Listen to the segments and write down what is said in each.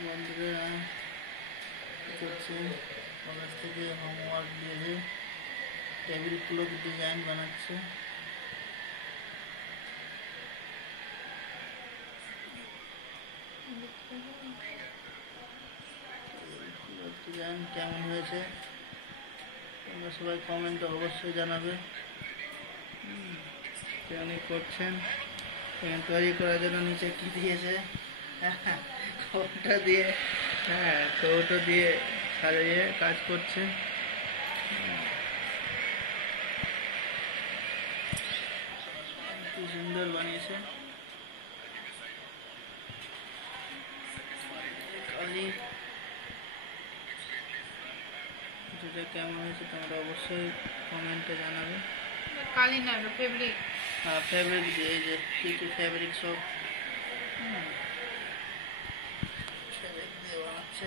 বন্ধুরা করছে কলেজ থেকে হোমওয়ার্ক দিয়েছে, টেবিল ক্লক ডিজাইন বানাচ্ছে। ডিজাইন কেমন হয়েছে তোমরা সবাই কমেন্টে অবশ্যই জানাবে। কেমনি করছেন তৈরি করার জন্য নিচে কি দিয়েছে, কৌটো দিয়ে সাজিয়ে কাজ করছে। কি সুন্দর বানিয়েছে। এটা কেমন হয়েছে তোমরা অবশ্যই কমেন্টে জানাবে। কালি না, ফেব্রিক। হ্যাঁ, ফেব্রিক দিয়ে, এই যে কি কি ফেব্রিক সব ফেব্রিক দিয়ে বানাচ্ছে।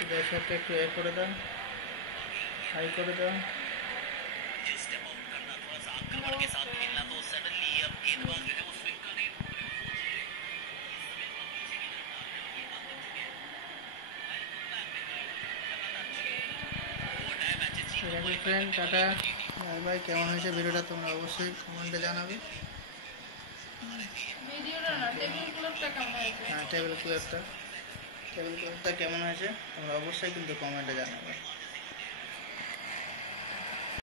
এটার সাথে একটু এ করে দাও, হাই করে দাও। Friend, tata, bye bye. কেমন হয়েছে ভিডিওটা তোমরা অবশ্যই কমেন্টে জানাবে। হ্যাঁ, টেবিল ক্লথটা কেমন হয়েছে তোমরা অবশ্যই কিন্তু কমেন্টে জানাবে।